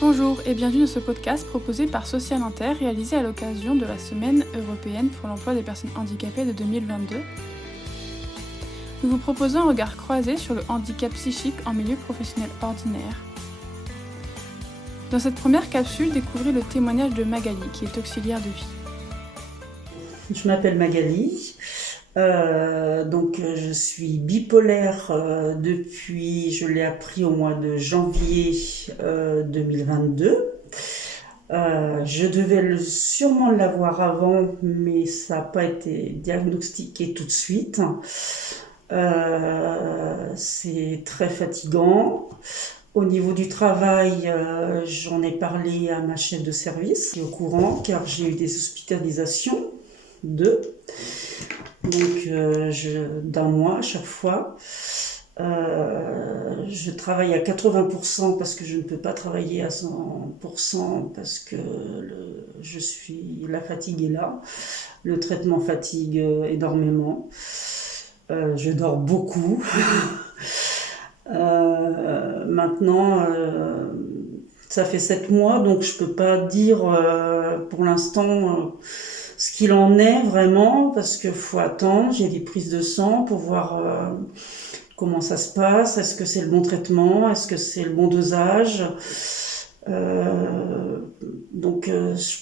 Bonjour et bienvenue dans ce podcast proposé par Social Inter, réalisé à l'occasion de la Semaine européenne pour l'emploi des personnes handicapées de 2022. Nous vous proposons un regard croisé sur le handicap psychique en milieu professionnel ordinaire. Dans cette première capsule, découvrez le témoignage de Magali, qui est auxiliaire de vie. Je m'appelle Magali, je suis bipolaire depuis, je l'ai appris au mois de janvier 2022. Je devais sûrement l'avoir avant, mais ça n'a pas été diagnostiqué tout de suite. C'est très fatigant. Au niveau du travail, j'en ai parlé à ma chef de service, qui est au courant, car j'ai eu des hospitalisations, d'un mois à chaque fois. Je travaille à 80% parce que je ne peux pas travailler à 100% parce que la fatigue est là. Le traitement fatigue énormément. Je dors beaucoup. Maintenant, ça fait 7 mois, donc je peux pas dire pour l'instant ce qu'il en est vraiment, parce qu'il faut attendre. J'ai des prises de sang pour voir comment ça se passe. Est-ce que c'est le bon traitement? Est-ce que c'est le bon dosage? Je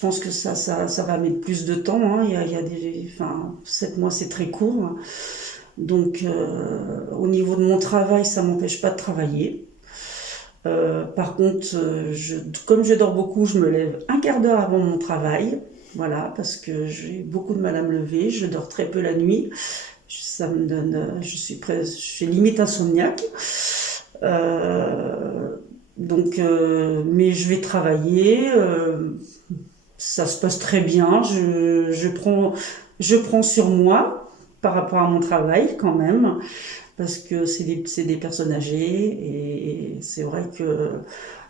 pense que ça va mettre plus de temps. Hein. 7 mois, c'est très court. Donc, au niveau de mon travail, ça m'empêche pas de travailler. Par contre, comme je dors beaucoup, je me lève un quart d'heure avant mon travail. Voilà, parce que j'ai beaucoup de mal à me lever. Je dors très peu la nuit. Ça me donne, je suis limite insomniaque. Mais je vais travailler. Ça se passe très bien. Je prends sur moi par rapport à mon travail quand même, parce que c'est des personnes âgées et c'est vrai que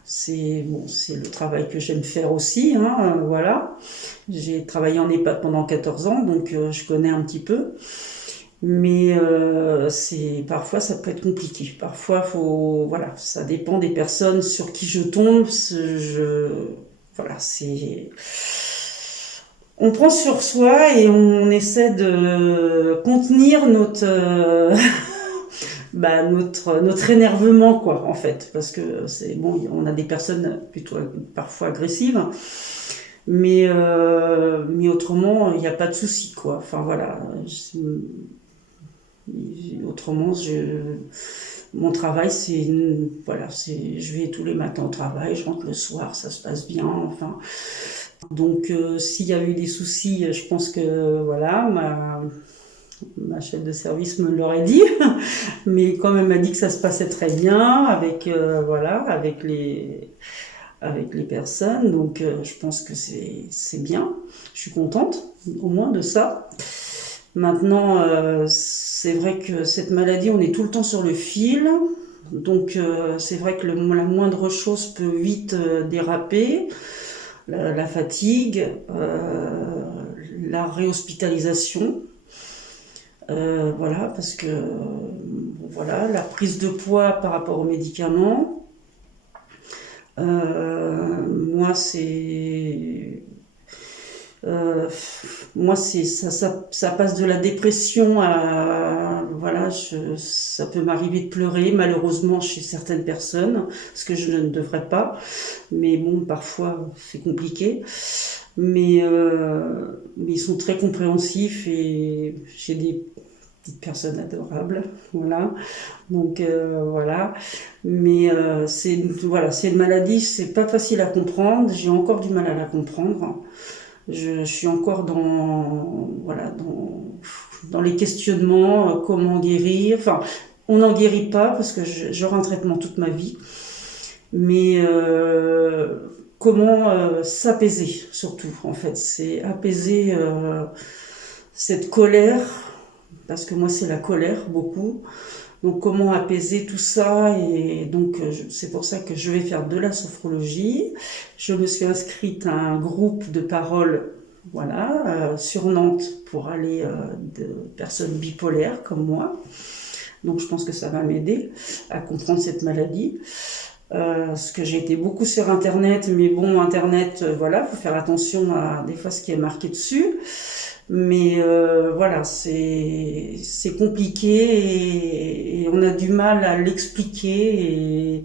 c'est le travail que j'aime faire aussi, hein, voilà. J'ai travaillé en EHPAD pendant 14 ans, donc je connais un petit peu. Mais parfois ça peut être compliqué. Parfois ça dépend des personnes sur qui je tombe. On prend sur soi et on essaie de contenir notre énervement, quoi, en fait, parce que on a des personnes plutôt parfois agressives, mais autrement il n'y a pas de souci, quoi. Enfin voilà. Autrement, mon travail, je vais tous les matins au travail, je rentre le soir, ça se passe bien, enfin. Donc, s'il y a eu des soucis, je pense que, voilà, ma chef de service me l'aurait dit, mais quand même, elle m'a dit que ça se passait très bien avec les personnes, donc je pense que c'est bien. Je suis contente, au moins, de ça. Maintenant, c'est vrai que cette maladie, on est tout le temps sur le fil. Donc, c'est vrai que la moindre chose peut vite déraper. La fatigue, la réhospitalisation. Parce que la prise de poids par rapport aux médicaments. Moi, ça passe de la dépression à ça peut m'arriver de pleurer malheureusement chez certaines personnes, ce que je ne devrais pas, mais bon, parfois c'est compliqué, mais ils sont très compréhensifs et j'ai des petites personnes adorables, voilà. Donc mais c'est une maladie, c'est pas facile à comprendre, j'ai encore du mal à la comprendre. Je suis encore dans les questionnements, comment guérir. Enfin, on n'en guérit pas parce que j'aurai un traitement toute ma vie. Mais comment s'apaiser, surtout, en fait. C'est apaiser cette colère, parce que moi, c'est la colère, beaucoup. Donc, comment apaiser tout ça? Et donc, c'est pour ça que je vais faire de la sophrologie. Je me suis inscrite à un groupe de parole, sur Nantes, pour aller de personnes bipolaires comme moi. Donc, je pense que ça va m'aider à comprendre cette maladie. Parce que j'ai été beaucoup sur Internet, mais bon, Internet, voilà, faut faire attention à des fois ce qui est marqué dessus. Mais voilà, c'est compliqué et on a du mal à l'expliquer et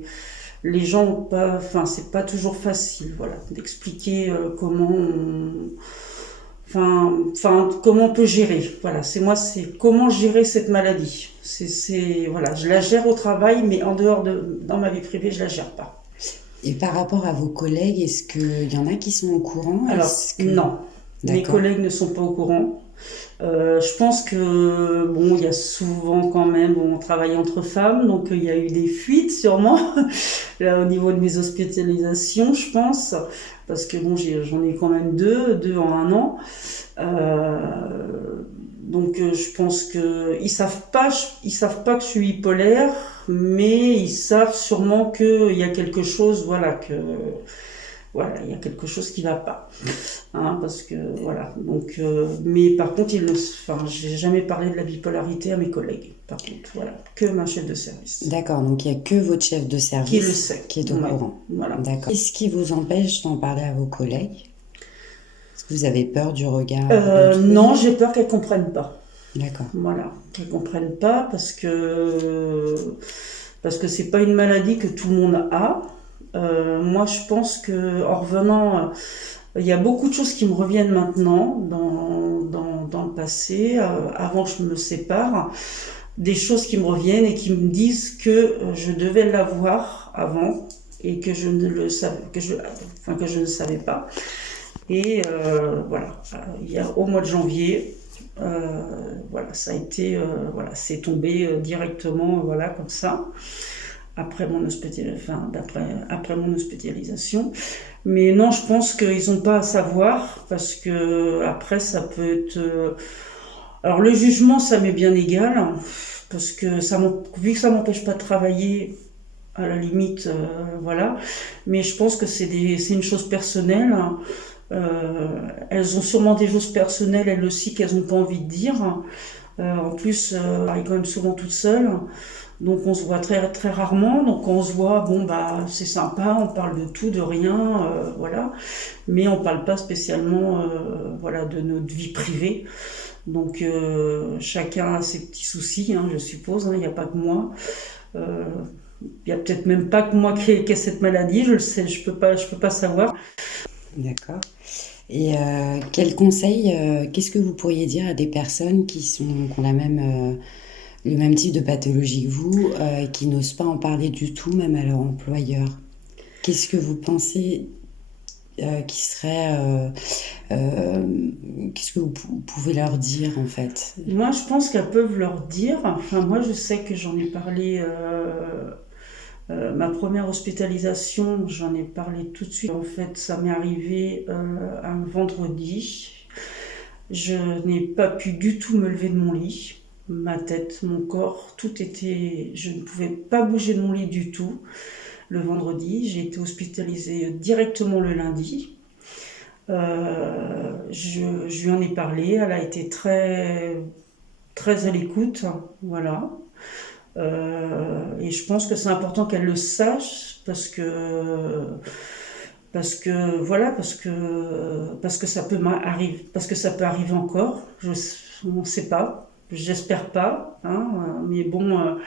les gens ont pas, enfin, c'est pas toujours facile, voilà, d'expliquer comment on peut gérer. Voilà, c'est comment gérer cette maladie. Voilà, je la gère au travail, mais dans ma vie privée, je la gère pas. Et par rapport à vos collègues, est-ce qu'il y en a qui sont au courant? Alors, non, mes D'accord. collègues ne sont pas au courant. Je pense que bon, il y a souvent quand même, on travaille entre femmes, donc il y a eu des fuites sûrement là au niveau de mes hospitalisations, je pense, parce que bon, j'en ai eu quand même deux en un an. Donc je pense que ils savent pas que je suis bipolaire, mais ils savent sûrement qu'il y a quelque chose, voilà, il y a quelque chose qui va pas, hein, parce que voilà. Donc, mais par contre, j'ai jamais parlé de la bipolarité à mes collègues. Par contre, voilà, que ma chef de service. D'accord, donc il n'y a que votre chef de service Qui le sait, qui est au courant. Voilà. D'accord. Qu'est-ce qui vous empêche d'en parler à vos collègues? Est-ce que vous avez peur du regard d'autrui? Non, j'ai peur qu'elles comprennent pas. D'accord. Voilà, qu'elles comprennent pas parce que c'est pas une maladie que tout le monde a. Moi, je pense que en revenant, il y a beaucoup de choses qui me reviennent maintenant dans le passé, avant que je me sépare, des choses qui me reviennent et qui me disent que je devais l'avoir avant et que je ne le savais, que je ne savais pas. Et voilà, au mois de janvier, voilà, ça a été, voilà, c'est tombé directement, voilà, comme ça. Après mon hospitalisation. Mais non, je pense qu'ils n'ont pas à savoir, parce que après, ça peut être... Alors, le jugement, ça m'est bien égal, parce que vu que ça m'empêche pas de travailler, à la limite, voilà. Mais je pense que c'est une chose personnelle. Elles ont sûrement des choses personnelles, elles aussi, qu'elles n'ont pas envie de dire. En plus, elles sont quand même souvent toutes seules. Donc on se voit très très rarement, donc quand on se voit, bon bah c'est sympa, on parle de tout, de rien, voilà, mais on parle pas spécialement, voilà, de notre vie privée. Donc chacun a ses petits soucis, hein, je suppose, hein, il n'y a pas que moi. Il y a peut-être même pas que moi qui ai cette maladie, je le sais, je peux pas savoir. D'accord. Et quel conseil, qu'est-ce que vous pourriez dire à des personnes qui ont le même type de pathologie que vous, qui n'osent pas en parler du tout, même à leur employeur? Qu'est-ce que vous pensez qui serait... qu'est-ce que vous pouvez leur dire, en fait? Moi, je pense qu'elles peuvent leur dire, enfin moi je sais que j'en ai parlé, ma première hospitalisation, j'en ai parlé tout de suite. En fait, ça m'est arrivé un vendredi. Je n'ai pas pu du tout me lever de mon lit. Ma tête, mon corps, tout était... Je ne pouvais pas bouger de mon lit du tout. Le vendredi, j'ai été hospitalisée directement le lundi. Je lui en ai parlé, elle a été très, très à l'écoute, voilà. Et je pense que c'est important qu'elle le sache parce que ça peut m'arriver, parce que ça peut arriver encore. On ne sait pas. J'espère pas, hein, mais bon,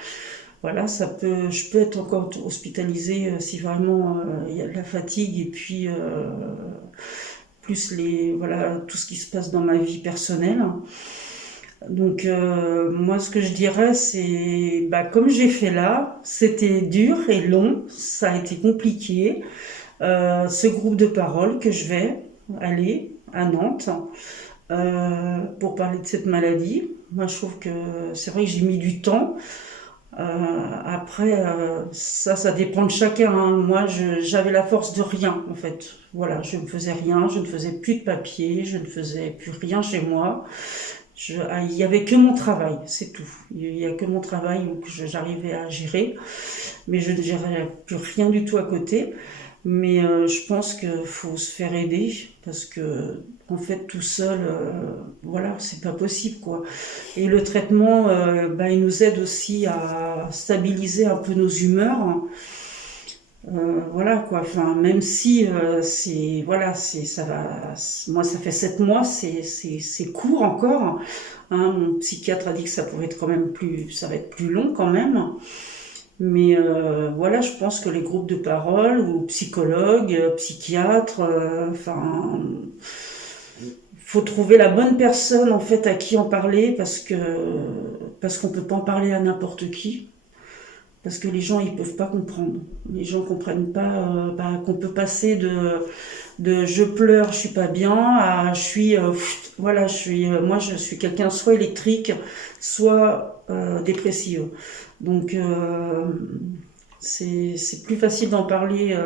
voilà, je peux être encore hospitalisée si vraiment il y a de la fatigue et puis plus voilà, tout ce qui se passe dans ma vie personnelle. Donc moi, ce que je dirais, c'est, comme j'ai fait là, c'était dur et long, ça a été compliqué. Ce groupe de parole que je vais aller à Nantes pour parler de cette maladie. Moi, je trouve que c'est vrai que j'ai mis du temps. Après, ça dépend de chacun, hein. Moi, j'avais la force de rien, en fait. Voilà, je ne faisais rien, je ne faisais plus de papier, je ne faisais plus rien chez moi. Il y avait que mon travail, c'est tout. Il y a que mon travail où j'arrivais à gérer, mais je ne gérais plus rien du tout à côté. Mais je pense qu'il faut se faire aider parce que en fait tout seul, voilà, c'est pas possible quoi. Et le traitement, il nous aide aussi à stabiliser un peu nos humeurs. Voilà quoi. Enfin, même si ça va. Moi, ça fait 7 mois, c'est court encore. Hein. Mon psychiatre a dit que ça pouvait être quand même ça va être plus long quand même. Mais voilà, je pense que les groupes de parole ou psychologues, psychiatres, enfin, faut trouver la bonne personne en fait à qui en parler parce qu'on peut pas en parler à n'importe qui. Parce que les gens, ils peuvent pas comprendre. Les gens comprennent pas qu'on peut passer de je pleure, je suis pas bien, à moi je suis quelqu'un soit électrique, soit dépressive. Donc c'est plus facile d'en parler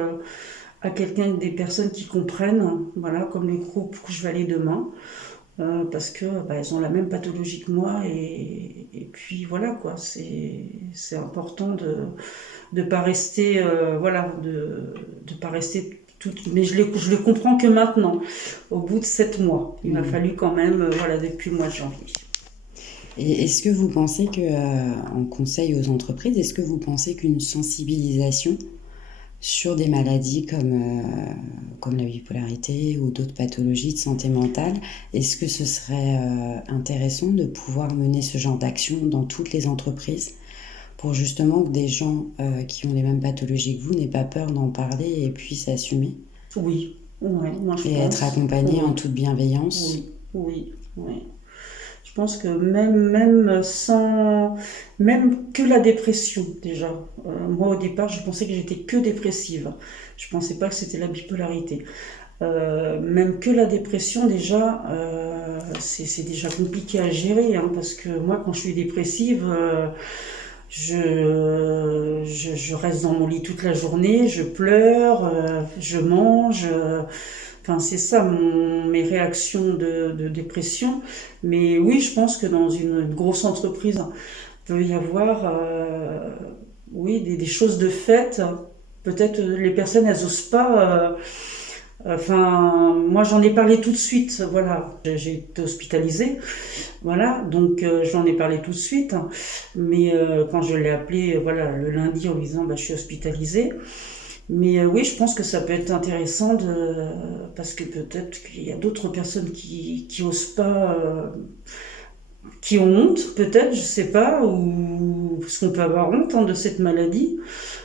à des personnes qui comprennent, voilà, comme les groupes que je vais aller demain. Parce que elles ont la même pathologie que moi et puis voilà quoi, c'est important de pas rester de pas rester toute, mais je le comprends que maintenant, au bout de 7 mois. Il m'a fallu quand même depuis le mois de janvier. Et est-ce que vous pensez que, en conseil aux entreprises, est-ce que vous pensez qu'une sensibilisation sur des maladies comme la bipolarité ou d'autres pathologies de santé mentale, est-ce que ce serait intéressant de pouvoir mener ce genre d'action dans toutes les entreprises pour justement que des gens qui ont les mêmes pathologies que vous n'aient pas peur d'en parler et puissent assumer? Oui, ouais, moi je et pense. être accompagnés en toute bienveillance? Oui. Je pense que même que la dépression déjà. Moi au départ, je pensais que j'étais que dépressive. Je pensais pas que c'était la bipolarité. Même que la dépression déjà, c'est déjà compliqué à gérer, hein, parce que moi quand je suis dépressive, je reste dans mon lit toute la journée, je pleure, je mange. Enfin, c'est ça mes réactions de dépression. Mais oui, je pense que dans une grosse entreprise, il peut y avoir des choses de fait. Peut-être les personnes, elles osent pas. Moi, j'en ai parlé tout de suite. Voilà, j'ai été hospitalisée. Voilà, donc j'en ai parlé tout de suite. Mais quand je l'ai appelé, le lundi en lui disant, je suis hospitalisée. Mais oui, je pense que ça peut être intéressant parce que peut-être qu'il y a d'autres personnes qui osent pas, qui ont honte, peut-être, je sais pas, ou parce qu'on peut avoir honte de cette maladie,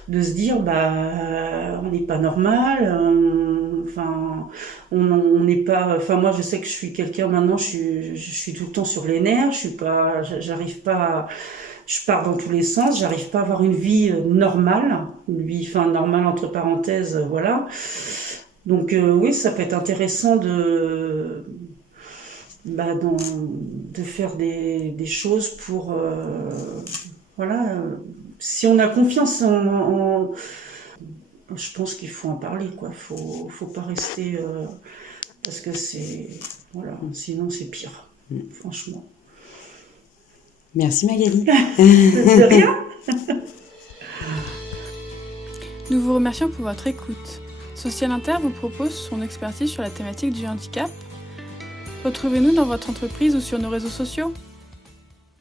de se dire on n'est pas normal, on n'est pas, moi je sais que je suis quelqu'un maintenant, je suis tout le temps sur les nerfs, j'arrive pas. Je pars dans tous les sens, j'arrive pas à avoir une vie normale, normale entre parenthèses, voilà. Donc oui, ça peut être intéressant de faire des choses pour si on a confiance je pense qu'il faut en parler quoi. Faut pas rester parce que sinon c'est pire, franchement. Merci Magali. De rien. Nous vous remercions pour votre écoute. Social Inter vous propose son expertise sur la thématique du handicap. Retrouvez-nous dans votre entreprise ou sur nos réseaux sociaux.